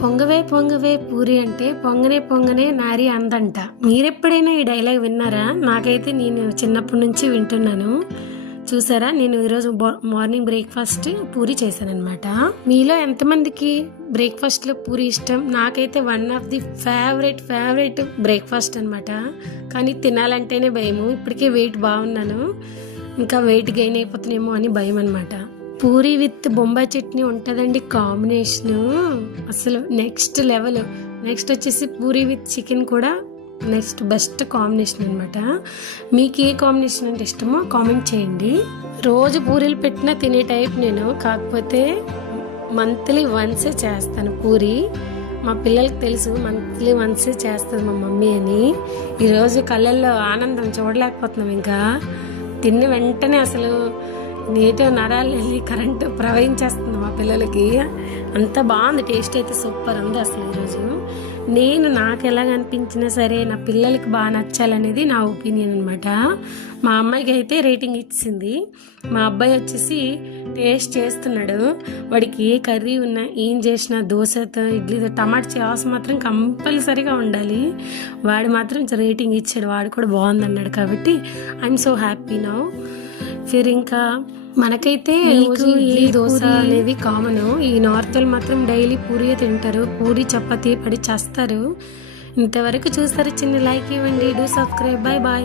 పొంగవే పొంగవే పూరి అంటే పొంగనే పొంగనే నారి అందంట. మీరెప్పుడైనా ఈ డైలాగ్ విన్నారా? నాకైతే నేను చిన్నప్పటి నుంచి వింటున్నాను. చూసారా, నేను ఈరోజు మార్నింగ్ బ్రేక్ఫాస్ట్ పూరి చేశాను అనమాట. మీలో ఎంతమందికి బ్రేక్ఫాస్ట్లో పూరి ఇష్టం? నాకైతే one of the favourite breakfast అనమాట. కానీ తినాలంటేనే భయము. ఇప్పటికే వెయిట్ బాగున్నాను, ఇంకా వెయిట్ గెయిన్ అయిపోతున్నామో అని భయం అనమాట. పూరి విత్ బొంబాయి చట్నీ ఉంటుందండి కాంబినేషను, అసలు నెక్స్ట్ లెవెల్. నెక్స్ట్ వచ్చేసి పూరి విత్ చికెన్ కూడా నెక్స్ట్ బెస్ట్ కాంబినేషన్ అనమాట. మీకు ఏ కాంబినేషన్ అంటే ఇష్టమో కామెంట్ చేయండి. రోజు పూరీలు పెట్టినా తినే టైప్ నేను, కాకపోతే మంత్లీ వన్సే చేస్తాను పూరి. మా పిల్లలకి తెలుసు మంత్లీ వన్సే చేస్తుంది మా మమ్మీ అని. ఈరోజు కళ్ళల్లో ఆనందం చూడలేకపోతున్నాం. ఇంకా తిన్న వెంటనే అసలు నీటి నరాలు వెళ్ళి కరెంటు ప్రవహించేస్తుంది మా పిల్లలకి. అంత బాగుంది, టేస్ట్ అయితే సూపర్ ఉంది అసలు. ఈరోజు నాకు ఎలాగ అనిపించినా సరే నా పిల్లలకి బాగా నచ్చాలనేది నా ఒపీనియన్ అనమాట. మా అమ్మాయికి అయితే రేటింగ్ ఇచ్చింది. మా అబ్బాయి వచ్చేసి టేస్ట్ చేస్తున్నాడు. వాడికి ఏ కర్రీ ఉన్నా, ఏం చేసినా, దోశతో ఇడ్లీతో టమాటా సాస్ మాత్రం కంపల్సరీగా ఉండాలి. వాడు మాత్రం రేటింగ్ ఇచ్చాడు, వాడు కూడా బాగుంది అన్నాడు. కాబట్టి I'm so happy now. Phir ఇంకా మనకైతే ఇడ్లీ దోశ అనేది కామన్. ఈ నార్త్ వాళ్ళు మాత్రం డైలీ పూరి తింటారు, పూరి చపాతీ పడి చేస్తారు. ఇంతవరకు చూస్తారు, చిన్న లైక్ ఇవ్వండి, డూ సబ్స్క్రైబ్. Bye bye.